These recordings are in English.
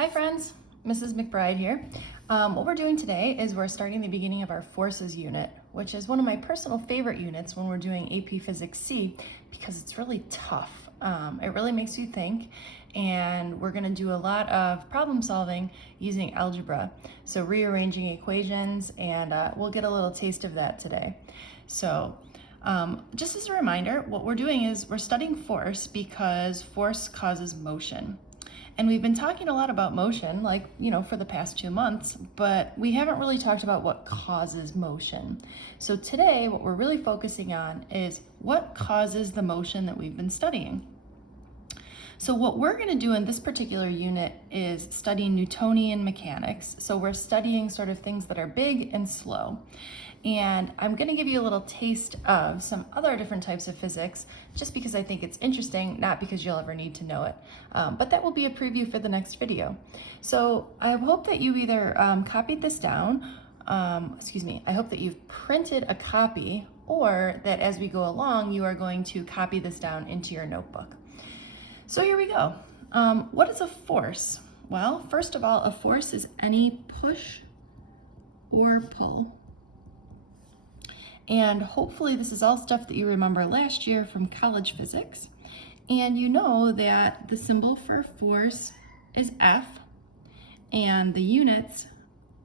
Hi friends, Mrs. McBride here. What we're doing today is we're starting the beginning of our forces unit, which is one of my personal favorite units when we're doing AP Physics C because it's really tough. It really makes you think, and we're going to do a lot of problem solving using algebra. So rearranging equations, and we'll get a little taste of that today. So just as a reminder, what we're doing is we're studying force because force causes motion. And we've been talking a lot about motion, for the past 2 months, but we haven't really talked about what causes motion. So today, what we're really focusing on is what causes the motion that we've been studying. So what we're going to do in this particular unit is study Newtonian mechanics. So we're studying sort of things that are big and slow. And I'm going to give you a little taste of some other different types of physics, just because I think it's interesting, not because you'll ever need to know it. But that will be a preview for the next video. So I hope that you either copied this down, I hope that you've printed a copy, or that as we go along, you are going to copy this down into your notebook. So here we go. What is a force? Well, first of all, a force is any push or pull. And hopefully this is all stuff that you remember last year from college physics. And you know that the symbol for force is F, and the units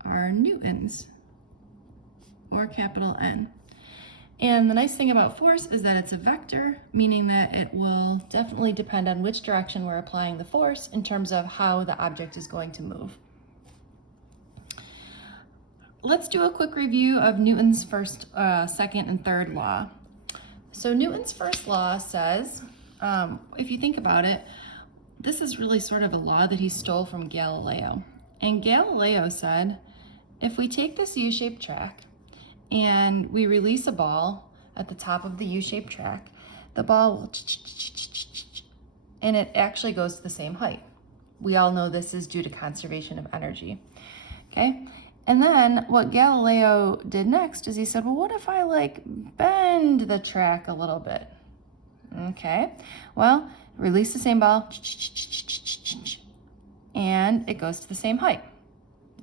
are newtons, or capital N. And the nice thing about force is that it's a vector, meaning that it will definitely depend on which direction we're applying the force in terms of how the object is going to move. Let's do a quick review of Newton's first, second, and third law. So Newton's first law says, if you think about it, this is really sort of a law that he stole from Galileo. And Galileo said, if we take this U-shaped track and we release a ball at the top of the U-shaped track, the ball will and it actually goes to the same height. We all know this is due to conservation of energy, okay? And then what Galileo did next is he said, well, what if I bend the track a little bit? Okay, well, release the same ball, and it goes to the same height.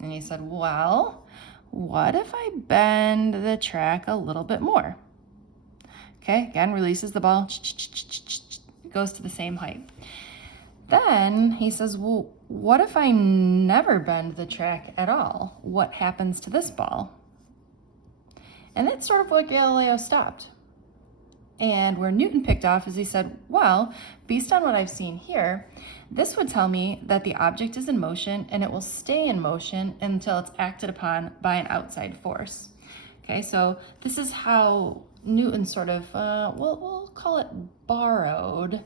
And he said, well, what if I bend the track a little bit more? Okay, again, releases the ball, it goes to the same height. Then he says, well, what if I never bend the track at all? What happens to this ball? And that's sort of what Galileo stopped. And where Newton picked off is he said, well, based on what I've seen here, this would tell me that the object is in motion and it will stay in motion until it's acted upon by an outside force. Okay, so this is how Newton sort of, we'll call it borrowed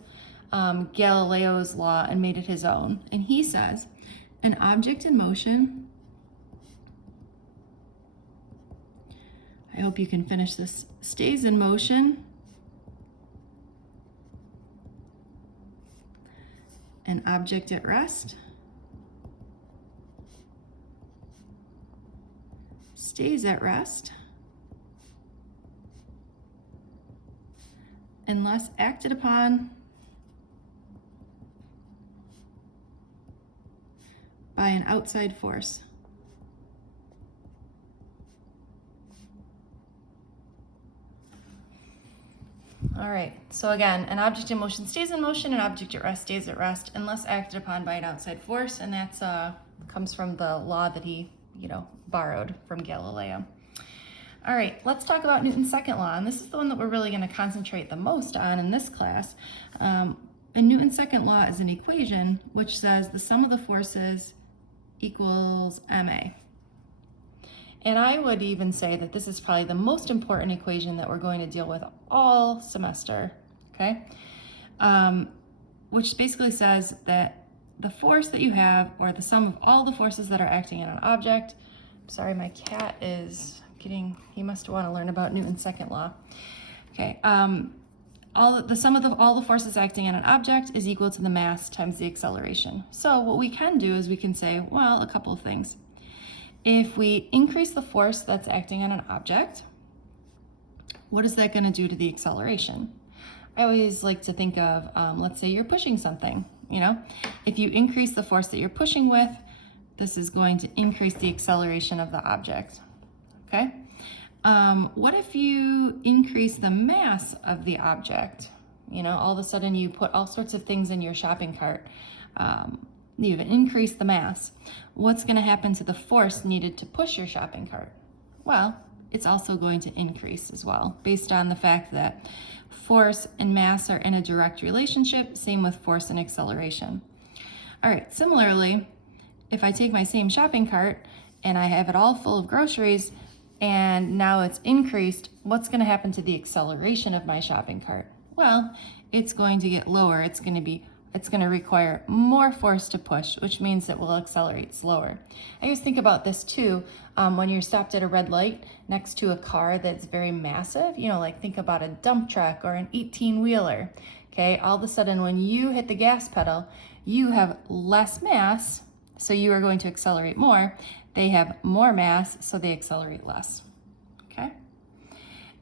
Galileo's law and made it his own. And he says, an object in motion, I hope you can finish this, stays in motion, an object at rest stays at rest unless acted upon by an outside force. All right, so again, an object in motion stays in motion, an object at rest stays at rest unless acted upon by an outside force, and that's comes from the law that he, borrowed from Galileo. All right, let's talk about Newton's second law, and this is the one that we're really going to concentrate the most on in this class. And Newton's second law is an equation which says the sum of the forces equals ma. And I would even say that this is probably the most important equation that we're going to deal with all semester, okay? Which basically says that the force that you have, or the sum of all the forces that are acting on an object, sorry, my cat is he must want to learn about Newton's second law. Okay, the sum of all the forces acting on an object is equal to the mass times the acceleration. So what we can do is we can say, well, a couple of things. If we increase the force that's acting on an object, what is that going to do to the acceleration? I always like to think of, let's say you're pushing something you know? If you increase the force that you're pushing with, this is going to increase the acceleration of the object, okay? What if you increase the mass of the object? You know, all of a sudden you put all sorts of things in your shopping cart. You've increased the mass. What's going to happen to the force needed to push your shopping cart? Well, it's also going to increase as well, based on the fact that force and mass are in a direct relationship, same with force and acceleration. All right, similarly, if I take my same shopping cart and I have it all full of groceries and now it's increased, what's going to happen to the acceleration of my shopping cart? Well, it's going to get lower. It's going to require more force to push, which means it will accelerate slower. I always think about this too when you're stopped at a red light next to a car that's very massive, you know, like think about a dump truck or an 18-wheeler. Okay, all of a sudden when you hit the gas pedal, you have less mass, so you are going to accelerate more. They have more mass, so they accelerate less. Okay?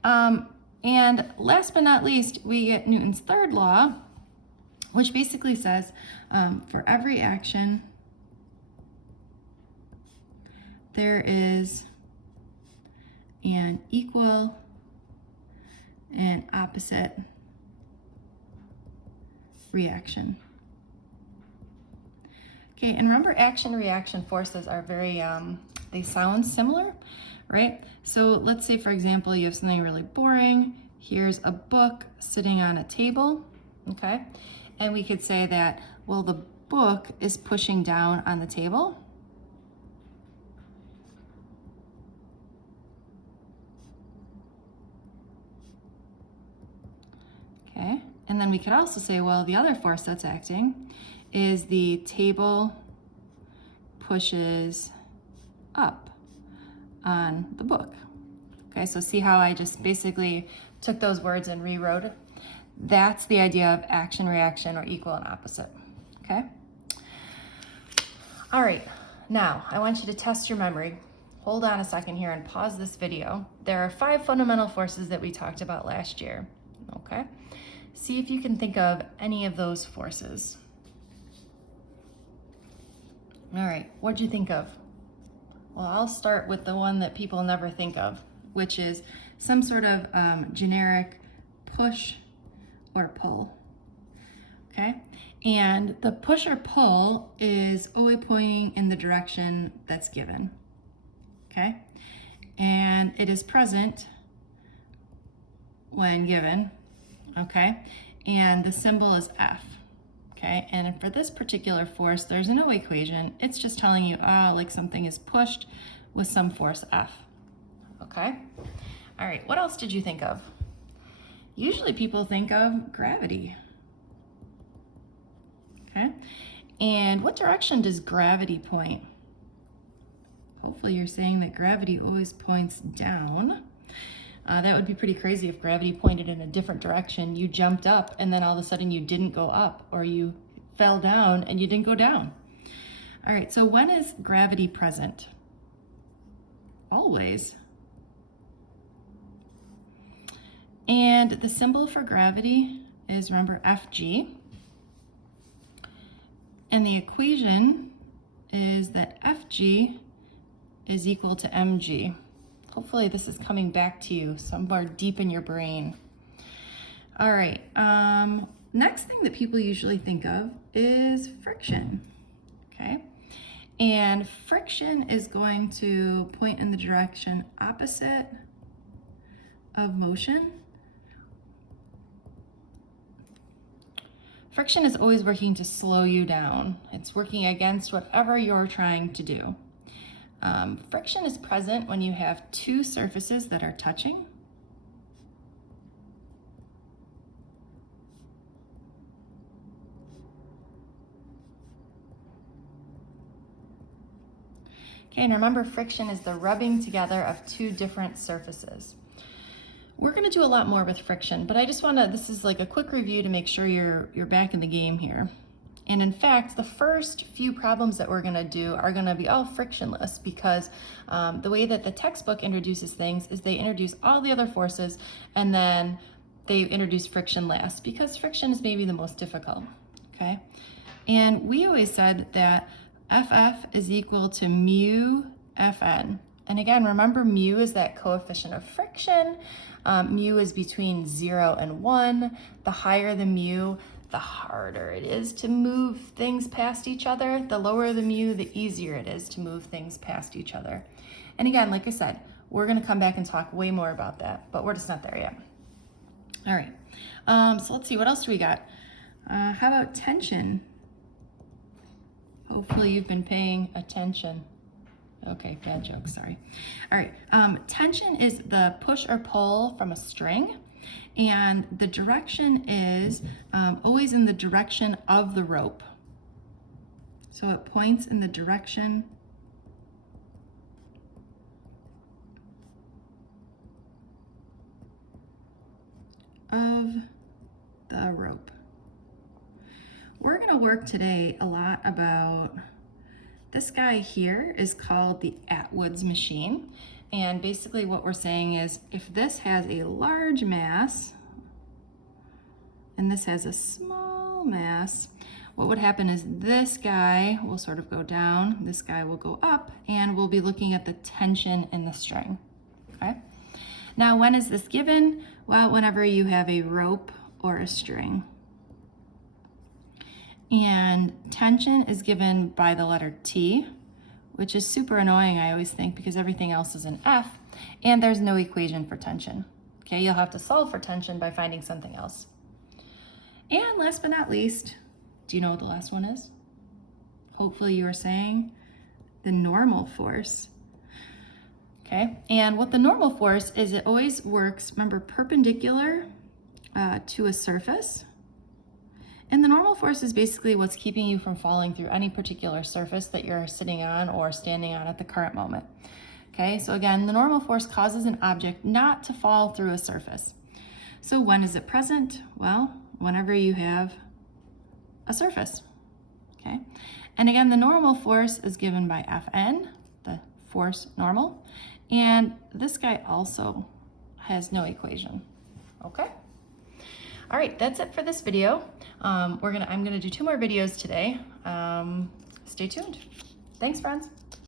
And last but not least, we get Newton's third law, which basically says for every action, there is an equal and opposite reaction. Okay, and remember action-reaction forces are very, they sound similar, right? So let's say, for example, you have something really boring. Here's a book sitting on a table, okay? And we could say that, well, the book is pushing down on the table. Okay, and then we could also say, well, the other force that's acting is the table pushes up on the book. Okay, so see how I just basically took those words and rewrote it? That's the idea of action, reaction, or equal and opposite, okay? All right, now I want you to test your memory. Hold on a second here and pause this video. There are 5 fundamental forces that we talked about last year, okay? See if you can think of any of those forces. All right, what'd you think of? Well, I'll start with the one that people never think of, which is some sort of generic push or pull, okay? And the push or pull is always pointing in the direction that's given, okay? And it is present when given, okay? And the symbol is F. Okay, and for this particular force, there's no equation. It's just telling you, like something is pushed with some force F. Okay? All right, what else did you think of? Usually people think of gravity. Okay? And what direction does gravity point? Hopefully you're saying that gravity always points down. That would be pretty crazy if gravity pointed in a different direction. You jumped up and then all of a sudden you didn't go up, or you fell down and you didn't go down. All right, so when is gravity present? Always. And the symbol for gravity is, remember, Fg. And the equation is that Fg is equal to mg. Hopefully this is coming back to you somewhere deep in your brain. All right, next thing that people usually think of is friction, okay? And friction is going to point in the direction opposite of motion. Friction is always working to slow you down. It's working against whatever you're trying to do. Friction is present when you have 2 surfaces that are touching. Okay, and remember, friction is the rubbing together of 2 different surfaces. We're going to do a lot more with friction, but I just want to, this is like a quick review to make sure you're back in the game here. And in fact, the first few problems that we're going to do are going to be all frictionless, because the way that the textbook introduces things is they introduce all the other forces and then they introduce friction last, because friction is maybe the most difficult, okay? And we always said that FF is equal to mu Fn. And again, remember mu is that coefficient of friction. Mu is between 0 and 1. The higher the mu, the harder it is to move things past each other. The lower the mu, the easier it is to move things past each other. And again, like I said, we're gonna come back and talk way more about that, but we're just not there yet. All right, so let's see, what else do we got? How about tension? Hopefully you've been paying attention. Okay, bad joke, sorry. All right, tension is the push or pull from a string, and the direction is always in the direction of the rope. So it points in the direction of the rope. We're gonna work today a lot about this guy here is called the Atwood's machine. And basically what we're saying is if this has a large mass and this has a small mass, what would happen is this guy will sort of go down, this guy will go up, and we'll be looking at the tension in the string, okay? Now, when is this given? Well, whenever you have a rope or a string. And tension is given by the letter T, which is super annoying, I always think, because everything else is an F, and there's no equation for tension. Okay, you'll have to solve for tension by finding something else. And last but not least, do you know what the last one is? Hopefully you are saying the normal force. Okay, and what the normal force is, it always works, remember, perpendicular to a surface. And the normal force is basically what's keeping you from falling through any particular surface that you're sitting on or standing on at the current moment. Okay, so again, the normal force causes an object not to fall through a surface. So when is it present? Well, whenever you have a surface. Okay, and again, the normal force is given by Fn, the force normal, and this guy also has no equation. Okay. All right, that's it for this video. I'm gonna do 2 more videos today. Stay tuned. Thanks, friends.